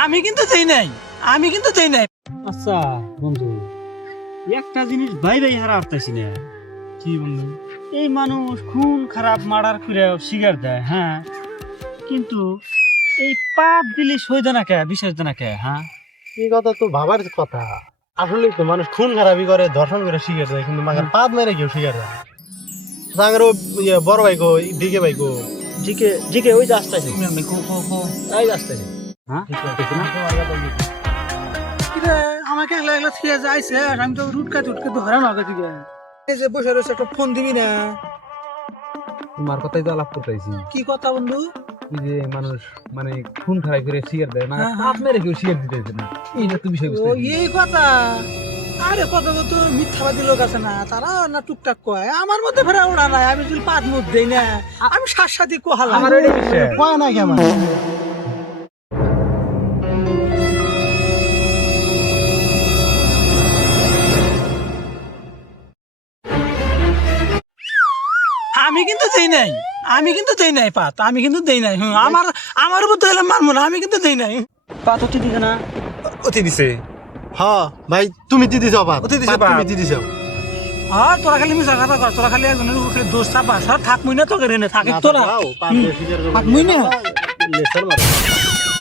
আমি কিন্তু দেই নাই, আমি কিন্তু দেই নাই। আচ্ছা বন্ধু, একটা জিনিস ভাই ভাই হারা আসতেছি না। কি বন্ধু? এই মানুষ খুন খারাপ মার্ডার করে শিকার দেয়, হ্যাঁ, কিন্তু এই পাপ দিলে সইদে না কে, বিশ্বাস দেয় না কে? হ্যাঁ, এই কথা তো ভাবার কথা। আসলেই তো মানুষ খুন খারাপি করে, ধর্ষণ করে শিকার দেয়, কিন্তু মাগার পাপ মেরে কেউ শিকার দেয় না। সাঙ্গারও বড় ভাই গো, দিকে ভাই গো, জিকে জিকে ওই যে আসতেছে, তুমি আমি কো কো কো এই যে আসতেছে। হ্যাঁ, দেখছি না? কিরে আমাকে একলা একলা থিয়ে যাইছে, আর আমি তো রুটকা টুটকে ধরা না গেছি গে। এই যে বসে রয়েছে, একটা ফোন দিবি না? তোমার কথাই তো আলাপ করতেছি। কি কথা বন্ধু? এই যে মানুষ মানে খুন খারাই করে শিকার দেয় না, হ্যাঁ, পাপ মেরে কেউ শিকার দিতেছে না, এইটা তো বিষয় ও বুঝতে পারছি। এই কথা। আরে কত কত মিথ্যাবাদী লোক আছে না, তারা না টুকটাক কয়। আমার মধ্যে ফেরা ওড়া নাই, আমি যদি পাত মুখ দেই না, আমি সাথে কোহালা। আমার ওইটাই বিশ্বাস। কয় না কেমন? আমি কিন্তু দেই নাই, আমি কিন্তু দেই নাই পাত, আমি কিন্তু দেই নাই। আমার আমার উপর তো এলাম মানবো না, আমি কিন্তু দেই নাই। পা তো দিতে না। অতি দিছে। হ্যাঁ ভাই, তুমি দিদি যাও পাপ, অতি দিছে পাপ তুমি পাপ। দিদি যাও। আর তোরা খালি মিশা কথা কর, তোরা খালি একজনের উপরে দোষ চাপা। সব থাকবি না তোকে রেনে থাকে না তোরা। থাকো, পাপ দিয়ে শিকার করবো। থাকবি না? লেসার মারো।